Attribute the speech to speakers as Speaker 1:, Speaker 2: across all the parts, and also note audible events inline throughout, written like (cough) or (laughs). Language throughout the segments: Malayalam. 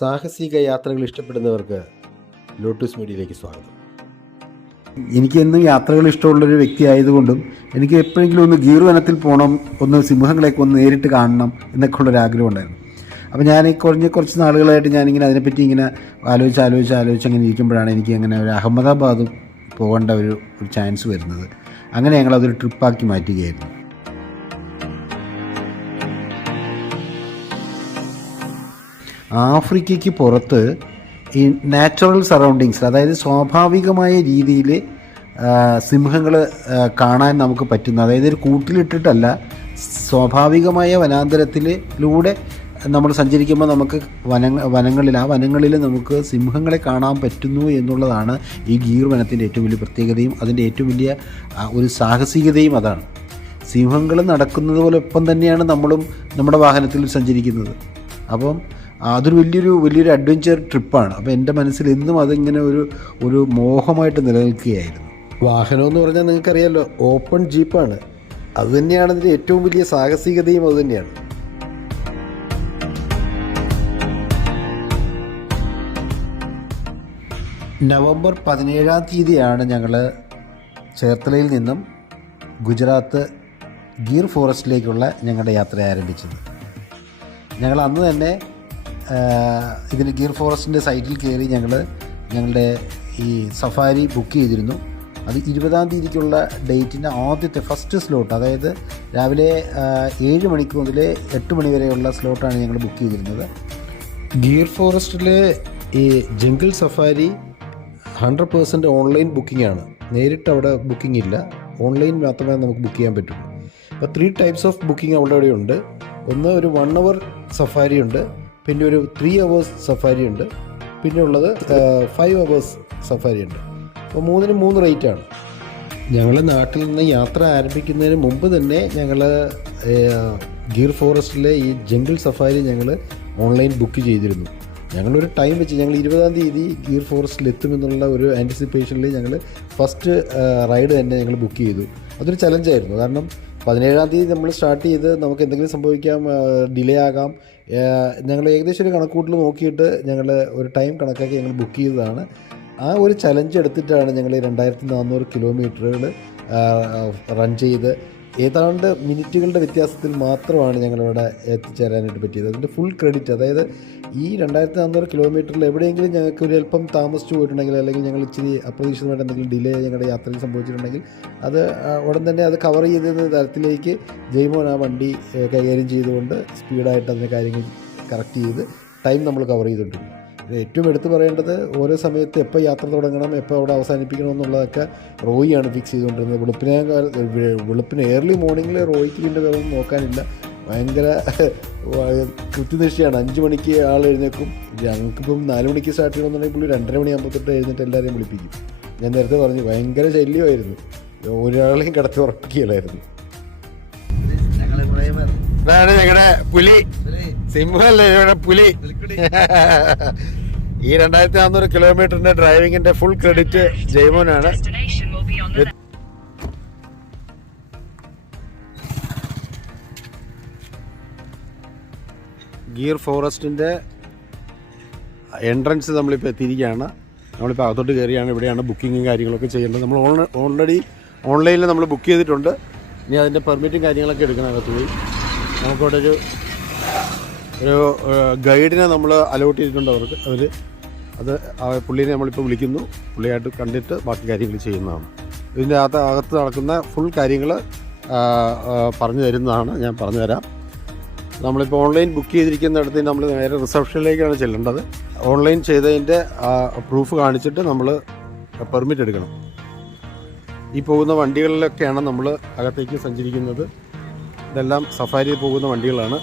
Speaker 1: സാഹസിക യാത്രകൾ ഇഷ്ടപ്പെടുന്നവർക്ക് ലോട്ടസ് മീഡിയയിലേക്ക് സ്വാഗതം.
Speaker 2: എനിക്ക് എന്നും യാത്രകൾ ഇഷ്ടമുള്ളൊരു വ്യക്തി ആയതുകൊണ്ടും എനിക്ക് എപ്പോഴെങ്കിലും ഒന്ന് ഗീർവനത്തിൽ പോകണം ഒന്ന് സിംഹങ്ങളെയൊക്കെ ഒന്ന് നേരിട്ട് കാണണം എന്നൊക്കെ ഉള്ളൊരു ആഗ്രഹം ഉണ്ടായിരുന്നു. അപ്പോൾ ഞാൻ ഈ കുറഞ്ഞ കുറച്ച് നാളുകളായിട്ട് ഞാനിങ്ങനെ അതിനെപ്പറ്റി ഇങ്ങനെ ആലോചിച്ച് ആലോചിച്ച് ആലോചിച്ച് അങ്ങനെ ഇരിക്കുമ്പോഴാണ് എനിക്ക് അങ്ങനെ ഒരു അഹമ്മദാബാദ് പോകേണ്ട ഒരു ഒരു ചാൻസ് വരുന്നത്. അങ്ങനെ ഞങ്ങളതൊരു ട്രിപ്പാക്കി മാറ്റുകയായിരുന്നു. ആഫ്രിക്കയ്ക്ക് പുറത്ത് ഈ നാച്ചുറൽ സറൗണ്ടിങ്സ് അതായത് സ്വാഭാവികമായ രീതിയിൽ സിംഹങ്ങൾ കാണാൻ നമുക്ക് പറ്റുന്ന അതായത് ഒരു കൂട്ടിലിട്ടിട്ടല്ല സ്വാഭാവികമായ വനാന്തരത്തിലൂടെ നമ്മൾ സഞ്ചരിക്കുമ്പോൾ നമുക്ക് വന വനങ്ങളിൽ ആ വനങ്ങളിൽ നമുക്ക് സിംഹങ്ങളെ കാണാൻ പറ്റുന്നു എന്നുള്ളതാണ് ഈ ഗീർ വനത്തിന്റെ ഏറ്റവും വലിയ പ്രത്യേകതയും അതിന്റെ ഏറ്റവും വലിയ ഒരു സാഹസികതയും അതാണ്. സിംഹങ്ങൾ നടക്കുന്നത് പോലെ ഒപ്പം തന്നെയാണ് നമ്മളും നമ്മുടെ വാഹനത്തിൽ സഞ്ചരിക്കുന്നത്. അപ്പം അതൊരു വലിയൊരു വലിയൊരു അഡ്വഞ്ചർ ട്രിപ്പാണ് അപ്പോൾ എന്റെ മനസ്സിൽ എന്നും അതിങ്ങനെ ഒരു ഒരു മോഹമായിട്ട് നിലനിൽക്കുകയായിരുന്നു.
Speaker 1: വാഹനം എന്ന് പറഞ്ഞാൽ നിങ്ങൾക്കറിയാലോ ഓപ്പൺ ജീപ്പാണ് അത് തന്നെയാണ് അതിന്റെ ഏറ്റവും വലിയ സാഹസികതയും അത് തന്നെയാണ്.
Speaker 2: നവംബർ പതിനേഴാം തീയതിയാണ് ഞങ്ങൾ ചേർത്തലയിൽ നിന്നും ഗുജറാത്ത് ഗീർ ഫോറസ്റ്റിലേക്കുള്ള ഞങ്ങളുടെ യാത്ര ആരംഭിച്ചത്. ഞങ്ങൾ അന്ന് തന്നെ ഇതിൽ ഗീർ ഫോറസ്റ്റിന്റെ സൈറ്റിൽ കയറി ഞങ്ങൾ ഞങ്ങളുടെ ഈ സഫാരി ബുക്ക് ചെയ്തിരുന്നു. അത് ഇരുപതാം തീയതിക്കുള്ള ഡേറ്റിന്റെ ആദ്യത്തെ ഫസ്റ്റ് സ്ലോട്ട് അതായത് രാവിലെ ഏഴ് മണിക്ക് മുതൽ എട്ട് മണി വരെയുള്ള സ്ലോട്ടാണ് ഞങ്ങൾ ബുക്ക് ചെയ്തിരുന്നത്.
Speaker 1: ഗിയർ ഫോറസ്റ്റിലെ ഈ jungle safari hundred percent online booking ആണ്. നേരിട്ട് അവിടെ ബുക്കിംഗ് ഇല്ല. ഓൺലൈൻ മാത്രമേ നമുക്ക് ബുക്ക് ചെയ്യാൻ പറ്റൂ. അപ്പോൾ ത്രീ ടൈപ്സ് ഓഫ് ബുക്കിംഗ് അവിടെ അവിടെ ഉണ്ട്. ഒന്ന് ഒരു വൺ അവർ സഫാരി ഉണ്ട്. പിന്നെ ഒരു ത്രീ അവേഴ്സ് സഫാരി ഉണ്ട്. പിന്നെ ഉള്ളത് ഫൈവ് അവേഴ്സ് സഫാരി ഉണ്ട്. അപ്പോൾ മൂന്നിന് മൂന്ന് റേറ്റ് ആണ്. ഞങ്ങൾ നാട്ടിൽ നിന്ന് യാത്ര ആരംഭിക്കുന്നതിന് മുമ്പ് തന്നെ ഞങ്ങൾ ഗീർ ഫോറസ്റ്റിലെ ഈ ജംഗിൾ സഫാരി ഞങ്ങൾ ഓൺലൈൻ ബുക്ക് ചെയ്തിരുന്നു. ഞങ്ങളൊരു ടൈം വെച്ച് ഞങ്ങൾ ഇരുപതാം തീയതി ഗീർ ഫോറസ്റ്റിൽ എത്തുമെന്നുള്ള ഒരു ആന്റിസിപ്പേഷനിൽ ഞങ്ങൾ ഫസ്റ്റ് റൈഡ് തന്നെ ഞങ്ങൾ ബുക്ക് ചെയ്തു. അതൊരു ചലഞ്ചായിരുന്നു കാരണം പതിനേഴാം തീയതി നമ്മൾ സ്റ്റാർട്ട് ചെയ്ത് നമുക്ക് എന്തെങ്കിലും സംഭവിക്കാം ഡിലേ ആകാം ഞങ്ങൾ ഏകദേശം ഒരു കണക്കൂട്ടിൽ നോക്കിയിട്ട് ഞങ്ങൾ ഒരു ടൈം കണക്കാക്കി ഞങ്ങൾ ബുക്ക് ചെയ്തതാണ്. ആ ഒരു ചലഞ്ച് എടുത്തിട്ടാണ് ഞങ്ങൾ രണ്ടായിരത്തി നാനൂറ് കിലോമീറ്ററുകൾ റൺ ചെയ്ത് ഏതാണ്ട് മിനിറ്റുകളുടെ വ്യത്യാസത്തിൽ മാത്രമാണ് ഞങ്ങളിവിടെ എത്തിച്ചേരാനായിട്ട് പറ്റിയത്. അതിന്റെ ഫുൾ ക്രെഡിറ്റ് അതായത് ഈ രണ്ടായിരത്തി നാനൂറ് കിലോമീറ്ററിൽ എവിടെയെങ്കിലും ഞങ്ങൾക്ക് ഒരു അല്പം താമസിച്ചു പോയിട്ടുണ്ടെങ്കിൽ അല്ലെങ്കിൽ ഞങ്ങൾ ഇച്ചിരി അപ്രതീക്ഷിതമായിട്ട് എന്തെങ്കിലും ഡിലേ ഞങ്ങളുടെ യാത്രയിൽ സംഭവിച്ചിട്ടുണ്ടെങ്കിൽ അത് ഉടൻ തന്നെ അത് കവർ ചെയ്ത തരത്തിലേക്ക് ജയ്മോൻ ആ വണ്ടി കൈകാര്യം ചെയ്തുകൊണ്ട് സ്പീഡായിട്ട് അതിന്റെ കാര്യങ്ങൾ കറക്റ്റ് ചെയ്ത് ടൈം നമ്മൾ കവർ ചെയ്തിട്ടുണ്ട് ഏറ്റവും എടുത്തു പറയേണ്ടത് ഓരോ സമയത്ത് എപ്പോൾ യാത്ര തുടങ്ങണം എപ്പോൾ അവിടെ അവസാനിപ്പിക്കണം എന്നുള്ളതൊക്കെ റോയിയാണ് ഫിക്സ് ചെയ്തുകൊണ്ടിരുന്നത്. വെളുപ്പിനെ വെളുപ്പിന് ഏർലി മോർണിംഗിൽ റോയിക്ക് പിന്നെ വേറെ ഒന്നും നോക്കാനില്ല. ഭയങ്കര (laughs) കൃത്യനിഷ്ഠയാണ് അഞ്ച് മണിക്ക് ആൾ എഴുന്നേക്കും ഞങ്ങൾക്കിപ്പം നാല് മണിക്ക് സ്റ്റാർട്ട് ചെയ്യണമെന്നുണ്ടെങ്കിൽ പുള്ളി രണ്ടര മണിയാകുമ്പോൾ തൊട്ട് എഴുന്നേറ്റ് എല്ലാവരെയും വിളിപ്പിക്കും. ഞാൻ നേരത്തെ പറഞ്ഞു ഭയങ്കര ശല്യമായിരുന്നു. ഒരാളെയും കിടത്തി ഉറപ്പിക്കുകയില്ലായിരുന്നു ഇതാണ് ഞങ്ങളുടെ പുലി. സിംഹല്ലേ ഞങ്ങളുടെ പുലി? (laughs) ഈ രണ്ടായിരത്തി നാനൂറ് കിലോമീറ്ററിന്റെ ഡ്രൈവിംഗിന്റെ ഫുൾ ക്രെഡിറ്റ് ജയ്മോനാണ്. ഗിയർ ഫോറസ്റ്റിന്റെ എൻട്രൻസ് നമ്മളിപ്പോൾ എത്തിയിരിക്കുകയാണ്. നമ്മളിപ്പോൾ അകത്തോട്ട് കയറിയാണ് ഇവിടെയാണ് ബുക്കിങ്ങും കാര്യങ്ങളൊക്കെ ചെയ്യേണ്ടത്. നമ്മൾ ഓൾറെഡി ഓൺലൈനിൽ നമ്മൾ ബുക്ക് ചെയ്തിട്ടുണ്ട്. ഇനി അതിന്റെ പെർമിറ്റും കാര്യങ്ങളൊക്കെ എടുക്കണം അകത്ത് പോയി. നമുക്കവിടെ ഒരു ഒരു ഗൈഡിനെ നമ്മൾ അലോട്ട് ചെയ്തിട്ടുണ്ട് അവർക്ക്. അവർ അത് പുള്ളീനെ നമ്മളിപ്പോൾ വിളിക്കുന്നു. പുള്ളിയായിട്ട് കണ്ടിട്ട് ബാക്കി കാര്യങ്ങൾ ചെയ്യുന്നതാണ്. ഇതിന്റെ അകത്ത് അകത്ത് നടക്കുന്ന ഫുൾ കാര്യങ്ങൾ പറഞ്ഞു തരുന്നതാണ്. ഞാൻ പറഞ്ഞു തരാം. നമ്മളിപ്പോൾ ഓൺലൈൻ ബുക്ക് ചെയ്തിരിക്കുന്നിടത്ത് നമ്മൾ നേരെ റിസപ്ഷനിലേക്കാണ് ചെല്ലേണ്ടത്. ഓൺലൈൻ ചെയ്തതിന്റെ പ്രൂഫ് കാണിച്ചിട്ട് നമ്മൾ പെർമിറ്റ് എടുക്കണം. ഈ പോകുന്ന വണ്ടികളിലൊക്കെയാണ് നമ്മൾ അകത്തേക്ക് സഞ്ചരിക്കുന്നത്. ഇതെല്ലാം സഫാരി പോകുന്ന വണ്ടികളാണ്.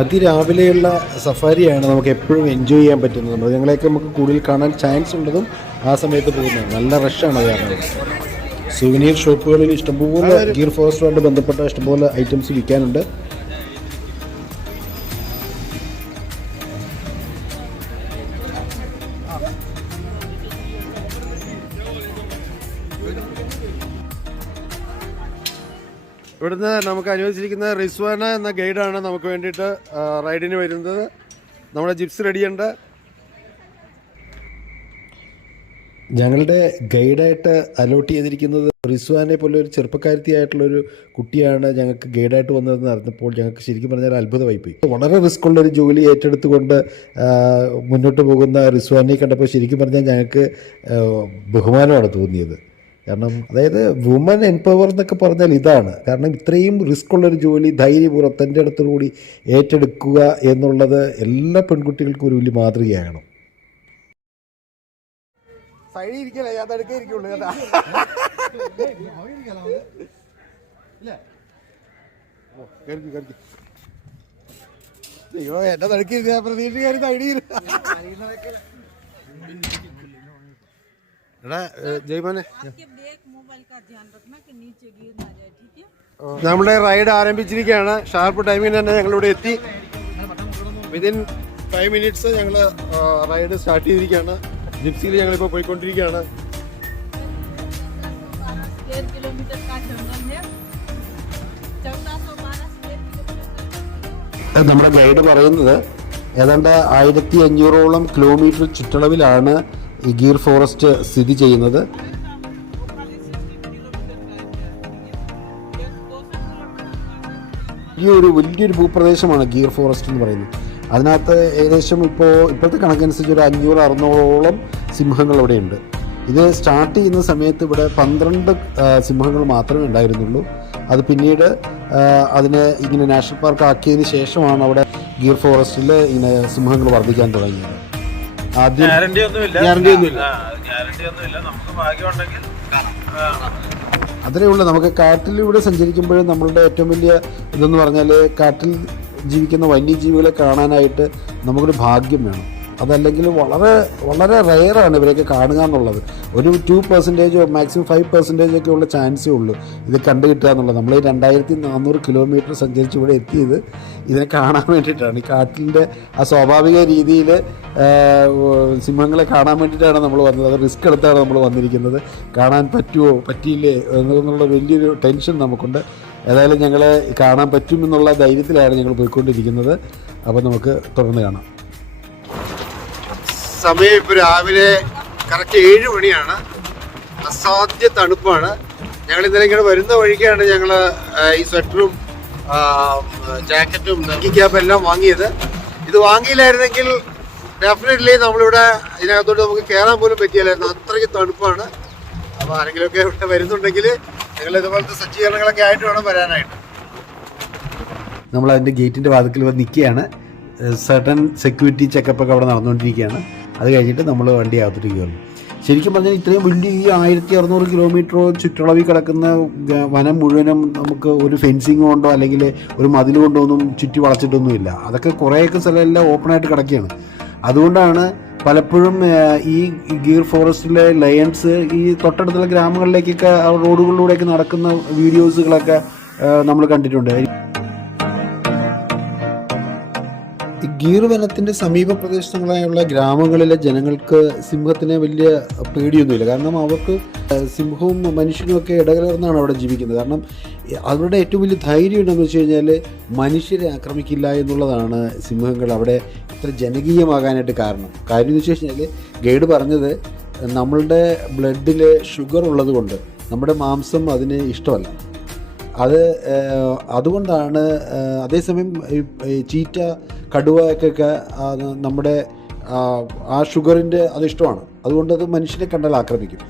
Speaker 1: അതിരാവിലെയുള്ള സഫാരിയാണ് നമുക്ക് എപ്പോഴും എൻജോയ് ചെയ്യാൻ പറ്റുന്നത്. മൃഗങ്ങളെയൊക്കെ നമുക്ക് കൂടുതൽ കാണാൻ ചാൻസ് ഉള്ളതും ആ സമയത്ത് പോകുന്നത്. നല്ല റഷാണ് അത് കാരണം സുവനീർ ഷോപ്പുകളിൽ ഇഷ്ടംപോലെ ഗീർ ഫോറസ്റ്റുമായിട്ട് ബന്ധപ്പെട്ട ഇഷ്ടംപോലെ ഐറ്റംസ് വിൽക്കാനുണ്ട്.
Speaker 3: ഇവിടുന്ന് നമുക്ക് അനുവദിച്ചിരിക്കുന്ന റിസ്വാന എന്ന ഗൈഡാണ് നമുക്ക് വേണ്ടിയിട്ട് റൈഡിന് വരുന്നത്. നമ്മുടെ ജിപ്സ് റെഡിയുണ്ട്.
Speaker 4: ഞങ്ങളുടെ ഗൈഡായിട്ട് അലോട്ട് ചെയ്തിരിക്കുന്നത് റിസ്വാനെ പോലെ ഒരു ചെറുപ്പക്കാരത്തിയായിട്ടുള്ളൊരു കുട്ടിയാണ് ഞങ്ങൾക്ക് ഗൈഡായിട്ട് വന്നതെന്ന് അറിഞ്ഞപ്പോൾ ഞങ്ങൾക്ക് ശരിക്കും പറഞ്ഞാൽ അത്ഭുതമായി പോയി വളരെ റിസ്ക് ഉള്ളൊരു ജോലി ഏറ്റെടുത്തുകൊണ്ട് മുന്നോട്ട് പോകുന്ന റിസ്വാനെ കണ്ടപ്പോൾ ശരിക്കും പറഞ്ഞാൽ ഞങ്ങൾക്ക് ബഹുമാനമാണ് തോന്നിയത്. കാരണം അതായത് വുമൻ എംപവർ എന്നൊക്കെ പറഞ്ഞാൽ ഇതാണ്. കാരണം ഇത്രയും റിസ്ക് ഉള്ളൊരു ജോലി ധൈര്യപൂർവം തന്റെ അടുത്തുകൂടി ഏറ്റെടുക്കുക എന്നുള്ളത് എല്ലാ പെൺകുട്ടികൾക്കും ഒരു വലിയ മാതൃകയാണ്.
Speaker 3: സൈഡിൽ ഇരിക്കല ഞാൻ തടുക്കേ ഇരിക്കുള്ളൂ. അയ്യോ എന്നെ തടുക്കിരുന്ന പ്രതീക്ഷ കയറി സൈഡിൽ നമ്മുടെ റൈഡ് ആരംഭിച്ചിരിക്കുകയാണ്. ഷാർപ്പ് ടൈമിന് തന്നെ ഞങ്ങളിവിടെ എത്തി. വിതിൻ ഫൈവ് മിനിറ്റ്സ് ഞങ്ങൾ റൈഡ് സ്റ്റാർട്ട് ചെയ്തിരിക്കുകയാണ്. ജിപ്സിയിൽ ഞങ്ങളിപ്പോൾ പോയിക്കൊണ്ടിരിക്കുകയാണ്.
Speaker 1: നമ്മുടെ ഗൈഡ് പറയുന്നത് ഏതാണ്ട് ആയിരത്തി അഞ്ഞൂറോളം കിലോമീറ്റർ ചുറ്റളവിലാണ് ഈ ഗീർ ഫോറസ്റ്റ് സ്ഥിതി ചെയ്യുന്നത്? ഈ ഒരു വലിയൊരു ഭൂപ്രദേശമാണ് ഗീർ ഫോറസ്റ്റ് എന്ന് പറയുന്നത്. അതിനകത്ത് ഏകദേശം ഇപ്പോൾ ഇപ്പോഴത്തെ കണക്കനുസരിച്ച് ഒരു അഞ്ഞൂറ് അറുന്നൂറോളം സിംഹങ്ങൾ ഇവിടെയുണ്ട് ഇത് സ്റ്റാർട്ട് ചെയ്യുന്ന സമയത്ത് ഇവിടെ പന്ത്രണ്ട് സിംഹങ്ങൾ മാത്രമേ ഉണ്ടായിരുന്നുള്ളൂ. അത് പിന്നീട് അതിനെ ഇങ്ങനെ നാഷണൽ പാർക്ക് ആക്കിയതിന് ശേഷമാണ് അവിടെ ഗീർ ഫോറസ്റ്റിൽ ഇങ്ങനെ സിംഹങ്ങൾ വർദ്ധിക്കാൻ തുടങ്ങിയത്. ആദ്യം
Speaker 5: ഗ്യാരണ്ടി ഒന്നുമില്ല.
Speaker 3: ഗ്യാരണ്ടി ഒന്നുമില്ല.
Speaker 5: ഗ്യാരണ്ടി ഒന്നുമില്ല. നമുക്ക് ഭാഗ്യമുണ്ടെങ്കിൽ
Speaker 1: അത്രേ ഉള്ളൂ. നമുക്ക് കാട്ടിലൂടെ സഞ്ചരിക്കുമ്പോഴും നമ്മളുടെ ഏറ്റവും വലിയ ഇതെന്ന് പറഞ്ഞാൽ കാട്ടിൽ ജീവിക്കുന്ന വന്യജീവികളെ കാണാനായിട്ട് നമുക്കൊരു ഭാഗ്യം വേണം. അതല്ലെങ്കിൽ വളരെ വളരെ റെയറാണ് ഇവരെയൊക്കെ കാണുക എന്നുള്ളത്. ഒരു ടു പെർസെന്റേജോ മാക്സിമം ഫൈവ് പെർസെന്റേജ് ഒക്കെ ഉള്ള ചാൻസേ ഉള്ളൂ ഇത് കണ്ടു കിട്ടുക എന്നുള്ളത്. നമ്മൾ ഈ രണ്ടായിരത്തി നാനൂറ് കിലോമീറ്റർ സഞ്ചരിച്ച് ഇവിടെ എത്തിയത് ഇതിനെ കാണാൻ വേണ്ടിയിട്ടാണ്. ഈ കാട്ടിന്റെ ആ സ്വാഭാവിക രീതിയിൽ സിംഹങ്ങളെ കാണാൻ വേണ്ടിയിട്ടാണ് നമ്മൾ വന്നത്. അത് റിസ്ക് എടുത്താണ് നമ്മൾ വന്നിരിക്കുന്നത്. കാണാൻ പറ്റുമോ പറ്റിയില്ലേ എന്നുള്ള വലിയൊരു ടെൻഷൻ നമുക്കുണ്ട്. ഏതായാലും ഞങ്ങളെ കാണാൻ പറ്റുമെന്നുള്ള ധൈര്യത്തിലാണ് ഞങ്ങൾ പോയിക്കൊണ്ടിരിക്കുന്നത്. അപ്പോൾ നമുക്ക് തുടർന്ന് കാണാം.
Speaker 3: സമയം ഇപ്പോൾ രാവിലെ കറക്റ്റ് ഏഴ് മണിയാണ്. അസാധ്യ തണുപ്പാണ്. ഞങ്ങൾ ഇന്നലെ ഇങ്ങനെ വരുന്ന വഴിക്കാണ് ഞങ്ങൾ ഈ സ്വെറ്ററും ജാക്കറ്റും നക്കി ക്യാപ്പ് എല്ലാം വാങ്ങിയത്. ഇത് വാങ്ങിയില്ലായിരുന്നെങ്കിൽ ഡെഫിനറ്റ്ലി നമ്മളിവിടെ ഇതിനകത്തോട്ട് നമുക്ക് കയറാൻ പോലും പറ്റിയില്ലായിരുന്നു അത്രയ്ക്ക് തണുപ്പാണ്. അപ്പോൾ ആരെങ്കിലുമൊക്കെ ഇവിടെ വരുന്നുണ്ടെങ്കിൽ നിങ്ങൾ ഇതുപോലത്തെ സജ്ജീകരണങ്ങളൊക്കെ ആയിട്ട് വേണം വരാനായിട്ട്.
Speaker 1: നമ്മൾ അതിന്റെ ഗേറ്റിന്റെ വാതിക്കൽ വന്ന് നിൽക്കുകയാണ്. സർട്ടൺ സെക്യൂരിറ്റി ചെക്കപ്പ് ഒക്കെ അവിടെ നടന്നുകൊണ്ടിരിക്കുകയാണ്. അത് കഴിഞ്ഞിട്ട് നമ്മൾ വണ്ടി അകത്തോട്ട് കയറും ശരിക്കും പറഞ്ഞാൽ ഇത്രയും വലിയ ഈ ആയിരത്തി അറുന്നൂറ് കിലോമീറ്റർ ചുറ്റളവിൽ കിടക്കുന്ന വനം മുഴുവനും നമുക്ക് ഒരു ഫെൻസിങ് കൊണ്ടോ അല്ലെങ്കിൽ ഒരു മതിൽ കൊണ്ടോ ഒന്നും ചുറ്റി വളച്ചിട്ടൊന്നുമില്ല. അതൊക്കെ കുറേയൊക്കെ സ്ഥലമെല്ലാം ഓപ്പണായിട്ട് കിടക്കുകയാണ്. അതുകൊണ്ടാണ് പലപ്പോഴും ഈ ഗീർ ഫോറസ്റ്റിലെ ലയൺസ് ഈ തൊട്ടടുത്തുള്ള ഗ്രാമങ്ങളിലേക്കൊക്കെ റോഡുകളിലൂടെയൊക്കെ നടക്കുന്ന വീഡിയോസുകളൊക്കെ നമ്മൾ കണ്ടിട്ടുണ്ട്. ഗീർ വനത്തിന്റെ സമീപ പ്രദേശങ്ങളായുള്ള ഗ്രാമങ്ങളിലെ ജനങ്ങൾക്ക് സിംഹത്തിനെ വലിയ പേടിയൊന്നുമില്ല. കാരണം അവർക്ക് സിംഹവും മനുഷ്യനും ഒക്കെ ഇടകലർന്നാണ് അവിടെ ജീവിക്കുന്നത്. കാരണം അവരുടെ ഏറ്റവും വലിയ ധൈര്യം ഉണ്ടെന്ന് വെച്ച് കഴിഞ്ഞാൽ മനുഷ്യരെ ആക്രമിക്കില്ല എന്നുള്ളതാണ് സിംഹങ്ങൾ അവിടെ ഇത്ര ജനകീയമാകാനായിട്ട് കാരണം. കാര്യം എന്ന് വെച്ച് കഴിഞ്ഞാൽ ഗൈഡ് പറഞ്ഞത് നമ്മളുടെ ബ്ലഡിൽ ഷുഗർ ഉള്ളത് കൊണ്ട് നമ്മുടെ മാംസം അതിന് ഇഷ്ടമല്ല. അത് അതുകൊണ്ടാണ് അതേസമയം ചീറ്റ കടുവയൊക്കെ ആ, നമ്മുടെ ആ, ഷുഗറിന്റെ അത് ഇഷ്ടമാണ്. അതുകൊണ്ട് അത് മനുഷ്യനെ കണ്ടാൽ ആക്രമിക്കും.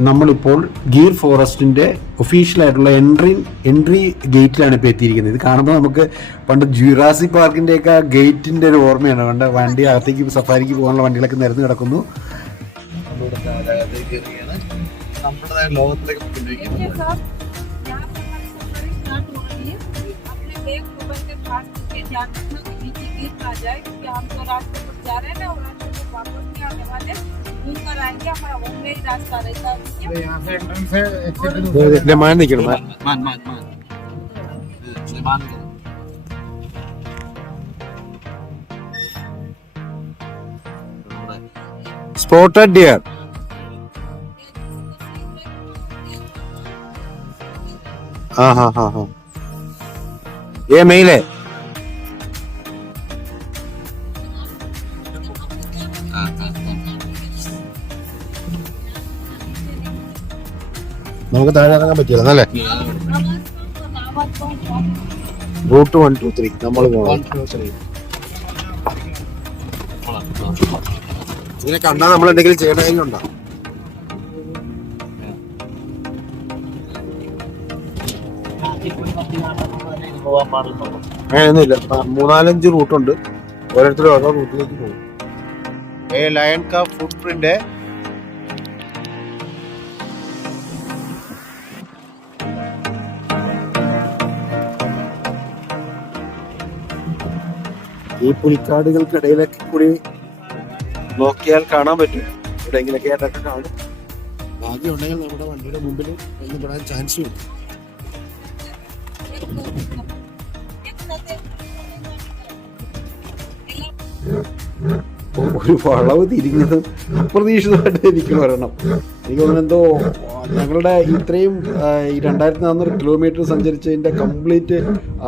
Speaker 1: നമ്മളിപ്പോൾ ഗീർ ഫോറസ്റ്റിന്റെ ഒഫീഷ്യലായിട്ടുള്ള എൻട്രി എൻട്രി ഗേറ്റിലാണ് ഇപ്പോൾ എത്തിയിരിക്കുന്നത്. ഇത് കാണുമ്പോൾ നമുക്ക് പണ്ട് ജുറാസി പാർക്കിന്റെയൊക്കെ ഗേറ്റിന്റെ ഒരു ഓർമ്മയാണ്. പണ്ട് വണ്ടി അകത്തേക്ക് സഫാരിക്ക് പോകാനുള്ള വണ്ടികളൊക്കെ നിരന്ന് കിടക്കുന്നു.
Speaker 6: देखिए साहब यहाँ से हमारी सफारी स्टार्ट हो रही है अपने बैग मोबाइल के हाँ हाँ हाँ हाँ
Speaker 3: ये मेल है നമുക്ക് താഴെ ഇറങ്ങാൻ പറ്റില്ല അല്ലേ റൂട്ട് വൺ ടു ത്രീ നമ്മൾ ഇതിനെ കണ്ടാൽ നമ്മൾ എന്തെങ്കിലും ചെയ്യണമെങ്കിലുണ്ടോ
Speaker 5: പോവാൻ പാടുന്നുള്ളൂ
Speaker 3: അങ്ങനെയൊന്നുമില്ല. മൂന്നാലഞ്ച് റൂട്ടുണ്ട്. ഓരോരുത്തരും ഓരോ റൂട്ടിലേക്ക് പോകും. ഏ ലയൺ കാ ഫുട് പ്രിന്റ് ഈ പുൽക്കാടുകൾക്കിടയിലൊക്കെ കൂടി നോക്കിയാൽ കാണാൻ പറ്റും. എവിടെയെങ്കിലൊക്കെ ആയിട്ടൊക്കെ കാണും. ഭാഗ്യമുണ്ടെങ്കിൽ നമ്മുടെ വണ്ടിയുടെ മുമ്പിൽ ഒന്ന് പെടാൻ ചാൻസും ഉണ്ട്.
Speaker 1: ഒരു വളവ് തിരിഞ്ഞത് അപ്രതീക്ഷിതമായിട്ട് എനിക്ക് വരണം. എനിക്ക് തോന്നുന്നു എന്തോ ഞങ്ങളുടെ ഇത്രയും ഈ രണ്ടായിരത്തി നാനൂറ് കിലോമീറ്റർ സഞ്ചരിച്ചതിന്റെ കംപ്ലീറ്റ്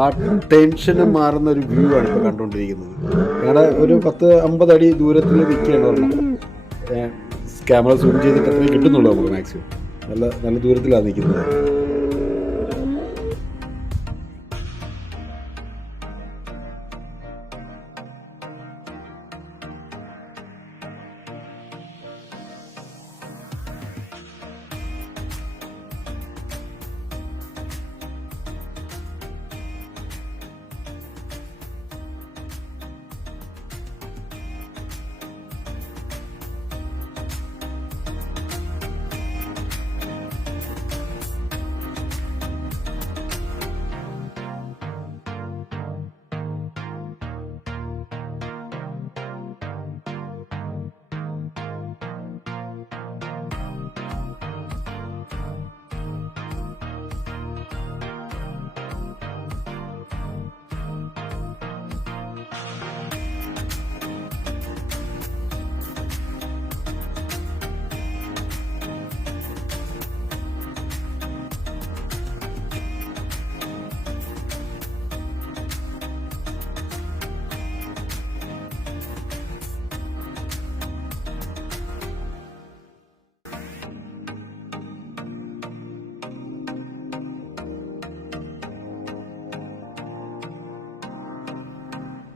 Speaker 1: ആ ടെൻഷന് മാറുന്ന ഒരു വ്യൂ ആണ് ഇപ്പോൾ കണ്ടുകൊണ്ടിരിക്കുന്നത്. ഞങ്ങളുടെ ഒരു പത്ത് അമ്പത് അടി ദൂരത്തിൽ നിൽക്കുകയാണ് പറഞ്ഞത് ക്യാമറ സൂം ചെയ്തിട്ട് അത്രയും കിട്ടുന്നുള്ളൂ നമുക്ക് മാക്സിമം നല്ല നല്ല ദൂരത്തിലാണ് നിൽക്കുന്നത്.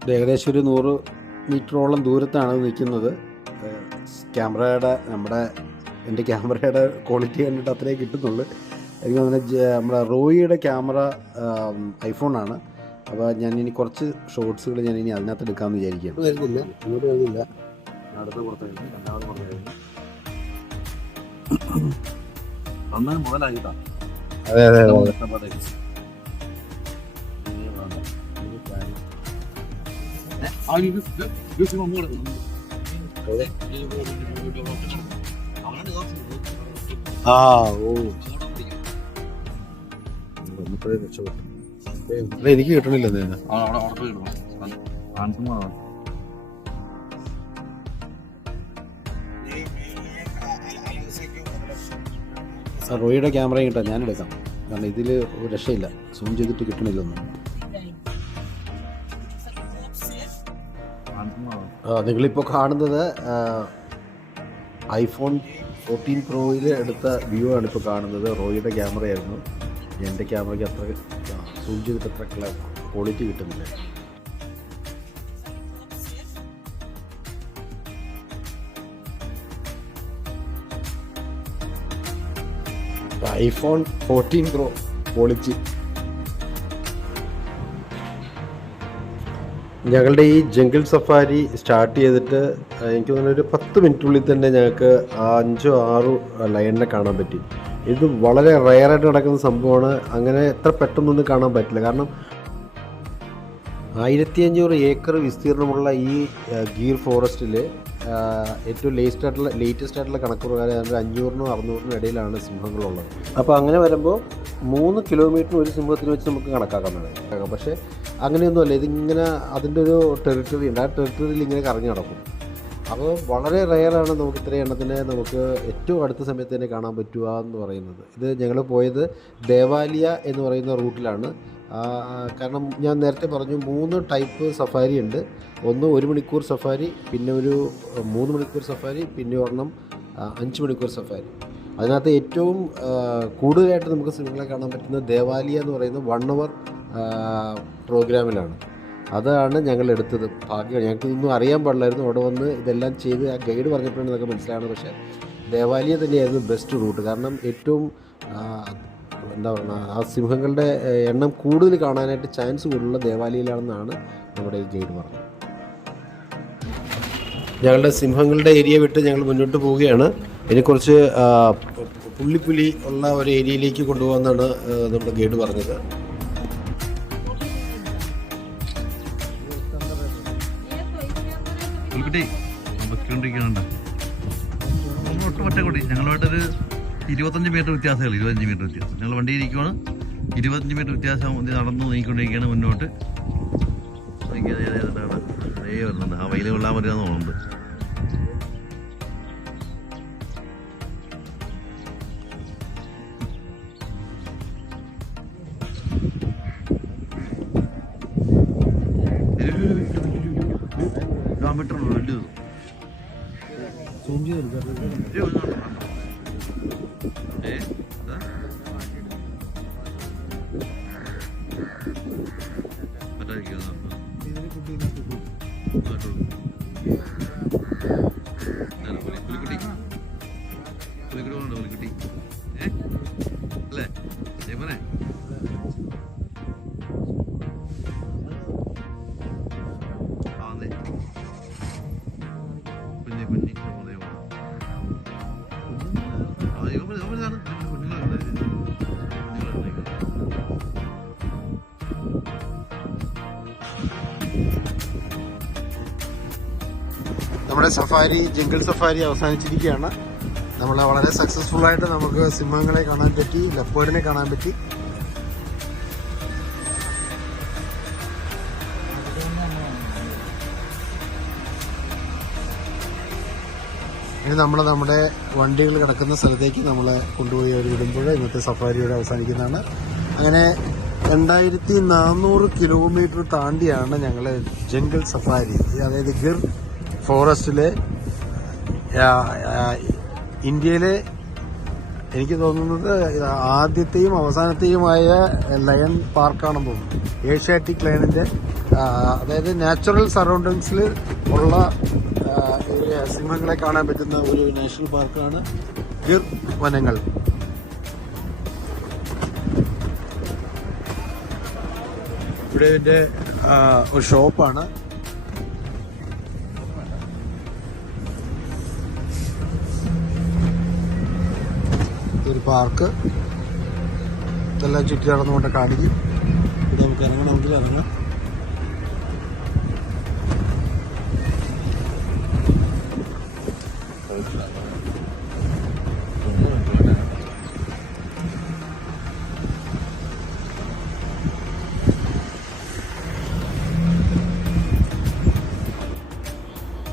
Speaker 1: ഏകദേശം ഒരു നൂറ് മീറ്ററോളം ദൂരത്താണ് നിൽക്കുന്നത്. ക്യാമറയുടെ നമ്മുടെ എന്റെ ക്യാമറയുടെ ക്വാളിറ്റി കണ്ടിട്ട് അത്രേ കിട്ടുന്നുള്ളൂ. എനിക്ക് അങ്ങനെ നമ്മുടെ റോയിയുടെ ക്യാമറ ഐഫോണാണ്. അപ്പോൾ ഞാൻ ഇനി കുറച്ച് ഷോർട്സുകൾ ഞാൻ ഇനി അതിനകത്ത് എടുക്കാമെന്ന് വിചാരിക്കുകയാണ്.
Speaker 3: വരുന്നില്ല. ഇങ്ങോട്ട് വരുന്നില്ല.
Speaker 5: അടുത്ത രണ്ടാമത്
Speaker 3: അതെ അതെ
Speaker 5: ഇത് സിനിമ ഒന്നുകൂടെ
Speaker 3: ആ ഓ. വന്നപ്പോഴേ രക്ഷപ്പെട്ടു അല്ല, എനിക്ക് കിട്ടണില്ല.
Speaker 5: ആ
Speaker 1: റോയിയുടെ ക്യാമറയും കിട്ടാം. ഞാൻ എടുക്കാം കാരണം ഇതിൽ രക്ഷയില്ല. സൂം ചെയ്തിട്ട്
Speaker 5: കാണിക്കുമ്പോൾ
Speaker 1: നിങ്ങളിപ്പോൾ കാണുന്നത് ഐഫോൺ ഫോർട്ടീൻ പ്രോയിൽ എടുത്ത വ്യൂ ആണ് ഇപ്പോൾ കാണുന്നത്. റോയിയുടെ ക്യാമറയായിരുന്നു. എന്റെ ക്യാമറയ്ക്ക് അത്ര സൂം ചെയ്തിട്ട് അത്ര ക്വാളിറ്റി കിട്ടുന്നില്ല. ഐഫോൺ ഫോർട്ടീൻ പ്രോ ക്വാളിറ്റി ഞങ്ങളുടെ ഈ ജംഗിൾ സഫാരി സ്റ്റാർട്ട് ചെയ്തിട്ട് എനിക്ക് തോന്നുന്നു ഒരു പത്ത് മിനിറ്റിനുള്ളിൽ തന്നെ ഞങ്ങൾക്ക് അഞ്ചോ ആറോ ലയണിനെ കാണാൻ പറ്റി. ഇത് വളരെ റയറായിട്ട് നടക്കുന്ന സംഭവമാണ്. അങ്ങനെ എത്ര പെട്ടെന്നൊന്നും കാണാൻ പറ്റില്ല. കാരണം ആയിരത്തി അഞ്ഞൂറ് ഏക്കർ വിസ്തീർണമുള്ള ഈ ഗീർ ഫോറസ്റ്റിൽ ഏറ്റവും ലേറ്റസ്റ്റ് ആയിട്ടുള്ള ലേറ്റസ്റ്റ് ആയിട്ടുള്ള കണക്ക് പ്രകാരം ഏതാണ്ട് അഞ്ഞൂറിനും അറുന്നൂറിനും ഇടയിലാണ് സിംഹങ്ങളുള്ളത്. അപ്പോൾ അങ്ങനെ വരുമ്പോൾ മൂന്ന് കിലോമീറ്ററിന് ഒരു സിംഹത്തിന് വെച്ച് നമുക്ക് കണക്കാക്കാൻ വേണം പക്ഷേ അങ്ങനെയൊന്നുമല്ല ഇതിങ്ങനെ അതിന്റെ ഒരു ടെറിട്ടറി ഉണ്ട്. ആ ടെറിട്ടറിയിൽ ഇങ്ങനെ കറങ്ങി നടക്കും. അപ്പോൾ വളരെ റയറാണ് നമുക്ക് ഇത്രയും എണ്ണത്തിനെ നമുക്ക് ഏറ്റവും അടുത്ത സമയത്ത് തന്നെ കാണാൻ പറ്റുക എന്ന് പറയുന്നത്. ഇത് ഞങ്ങൾ പോയത് ദേവാലിയ എന്ന് പറയുന്ന റൂട്ടിലാണ് കാരണം ഞാൻ നേരത്തെ പറഞ്ഞു മൂന്ന് ടൈപ്പ് സഫാരി ഉണ്ട്. ഒന്ന് ഒരു മണിക്കൂർ സഫാരി പിന്നെ ഒരു മൂന്ന് മണിക്കൂർ സഫാരി പിന്നെ ഒരെണ്ണം അഞ്ച് മണിക്കൂർ സഫാരി. അതിനകത്ത് ഏറ്റവും കൂടുതലായിട്ട് നമുക്ക് സിനിമകളെ കാണാൻ പറ്റുന്നത് ദേവാലിയ എന്ന് പറയുന്ന വൺ അവർ പ്രോഗ്രാമിലാണ്. അതാണ് ഞങ്ങൾ എടുത്തത്. ഭാഗ്യം ഞങ്ങൾക്ക് ഇതൊന്നും അറിയാൻ പാടില്ലായിരുന്നു അവിടെ വന്ന് ഇതെല്ലാം ചെയ്ത് ആ ഗൈഡ് പറഞ്ഞപ്പോഴാണ് ഇതൊക്കെ മനസ്സിലാണ് പക്ഷേ ദേവാലിയ തന്നെയായിരുന്നു ബെസ്റ്റ് റൂട്ട് കാരണം ഏറ്റവും എന്താ പറയുക ആ സിംഹങ്ങളുടെ എണ്ണം കൂടുതൽ കാണാനായിട്ട് ചാൻസ് കൂടുതലുള്ള ദേവാലയയിലാണെന്നാണ് നമ്മുടെ ഈ ഗൈഡ് പറഞ്ഞത്. ഞങ്ങളുടെ സിംഹങ്ങളുടെ ഏരിയ വിട്ട് ഞങ്ങൾ മുന്നോട്ട് പോവുകയാണ്. ഇനി കുറച്ച് പുള്ളിപ്പുലി ഉള്ള ഒരു ഏരിയയിലേക്ക് കൊണ്ടുപോകാമെന്നാണ് നമ്മുടെ ഗൈഡ് പറഞ്ഞത്.
Speaker 5: ഞങ്ങളുമായിട്ടൊരു ഇരുപത്തഞ്ച് മീറ്റർ വ്യത്യാസമേ ഇരുപത്തഞ്ച് മീറ്റർ വ്യത്യാസം. ഞങ്ങൾ വണ്ടി ഇരിക്കുവാണ് ഇരുപത്തഞ്ച് മീറ്റർ വ്യത്യാസം നടന്നു നീങ്ങിക്കൊണ്ടിരിക്കുകയാണ് മുന്നോട്ട്. അതേ വരുന്നുണ്ട്. ആ വെയിൽ കൊള്ളാൻ പറ്റുമെന്ന് തോന്നുന്നുണ്ട്. പുലിക്കുട്ടി. പുലിക്കുട്ടി? അല്ലേ? ജയമോനെ?
Speaker 7: സഫാരി ജംഗിൾ സഫാരി അവസാനിച്ചിരിക്കുകയാണ്. നമ്മൾ വളരെ സക്സസ്ഫുൾ ആയിട്ട് നമുക്ക് സിംഹങ്ങളെ കാണാൻ പറ്റി ലെപ്പേർഡിനെ കാണാൻ പറ്റി. ഇനി നമ്മൾ നമ്മുടെ വണ്ടികൾ കിടക്കുന്ന സ്ഥലത്തേക്ക് നമ്മളെ കൊണ്ടുപോയി അവർ വിടുമ്പോൾ ഇന്നത്തെ സഫാരിയോടെ അവസാനിക്കുന്നതാണ്. അങ്ങനെ രണ്ടായിരത്തി നാനൂറ് കിലോമീറ്റർ താണ്ടിയാണ് ഞങ്ങൾ ജംഗിൾ സഫാരി അതായത് ഗിർ ഫോറസ്റ്റിലെ ഇന്ത്യയിലെ എനിക്ക് തോന്നുന്നത് ആദ്യത്തെയും അവസാനത്തെയുമായ ലയൺ പാർക്കാണെന്ന് തോന്നുന്നു. ഏഷ്യാറ്റിക് ലയണിന്റെ അതായത് നാച്ചുറൽ സറൗണ്ടിങ്സിൽ ഉള്ള സിംഹങ്ങളെ കാണാൻ പറ്റുന്ന ഒരു നാഷണൽ പാർക്കാണ് ഗിർ വനങ്ങൾ. ഇവിടെ ഒരു ഷോപ്പാണ്. പാർക്ക്. ഇതെല്ലാം ചുറ്റി നടന്നുകൊണ്ട് കാണിക്കും. ഇവിടെ നമുക്ക് ഇറങ്ങണമെങ്കിൽ ഇറങ്ങാം.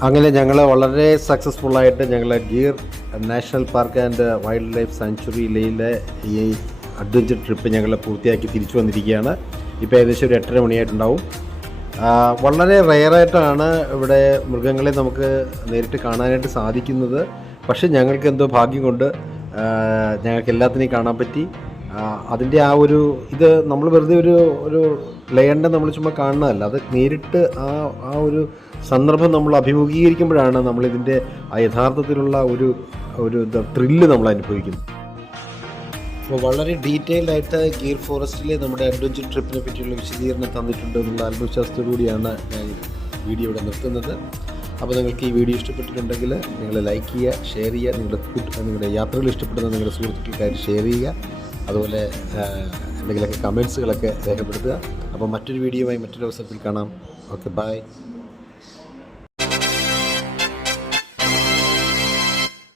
Speaker 1: അങ്ങനെ ഞങ്ങൾ വളരെ സക്സസ്ഫുള്ളായിട്ട് ഞങ്ങളെ Gir national park and wildlife സാങ്ച്വറിയിലെ ഈ അഡ്വഞ്ചർ ട്രിപ്പ് ഞങ്ങൾ പൂർത്തിയാക്കി തിരിച്ചു വന്നിരിക്കുകയാണ്. ഇപ്പോൾ ഏകദേശം ഒരു എട്ടര മണിയായിട്ടുണ്ടാവും. വളരെ റെയറായിട്ടാണ് ഇവിടെ മൃഗങ്ങളെ നമുക്ക് നേരിട്ട് കാണാനായിട്ട് സാധിക്കുന്നത്. പക്ഷേ ഞങ്ങൾക്ക് എന്തോ ഭാഗ്യം കൊണ്ട് ഞങ്ങൾക്ക് എല്ലാത്തിനെയും കാണാൻ പറ്റി. അതിന്റെ ആ ഒരു ഇത് നമ്മൾ വെറുതെ ഒരു ഒരു ലയണ്ടെ നമ്മൾ ചുമ്മാ കാണുന്നതല്ല. അത് നേരിട്ട് ആ ആ ഒരു സന്ദർഭം നമ്മൾ അഭിമുഖീകരിക്കുമ്പോഴാണ് നമ്മൾ ഇതിന്റെ ആ യഥാർത്ഥത്തിലുള്ള ഒരു ഒരു ത്രില്ല് നമ്മൾ അനുഭവിക്കുന്നത്. അപ്പോൾ വളരെ ഡീറ്റെയിൽഡ് ആയിട്ട് ഗീർ ഫോറസ്റ്റിലെ നമ്മുടെ അഡ്വഞ്ചർ ട്രിപ്പിനെ പറ്റിയുള്ള വിശദീകരണം തന്നിട്ടുണ്ട് എന്നുള്ള ആത്മവിശ്വാസത്തോടു കൂടിയാണ് ഞാൻ വീഡിയോ ഇവിടെ നിർത്തുന്നത്. അപ്പോൾ നിങ്ങൾക്ക് ഈ വീഡിയോ ഇഷ്ടപ്പെട്ടിട്ടുണ്ടെങ്കിൽ നിങ്ങൾ ലൈക്ക് ചെയ്യുക ഷെയർ ചെയ്യുക നിങ്ങളുടെ നിങ്ങളുടെ യാത്രകൾ ഇഷ്ടപ്പെടുന്ന നിങ്ങളുടെ സുഹൃത്തുക്കൾക്കായിട്ട് ഷെയർ ചെയ്യുക. അതുപോലെ എന്തെങ്കിലുമൊക്കെ കമൻസുകളൊക്കെ രേഖപ്പെടുത്തുക. അപ്പോൾ മറ്റൊരു വീഡിയോയുമായി മറ്റൊരു അവസരത്തിൽ കാണാം. Okay bye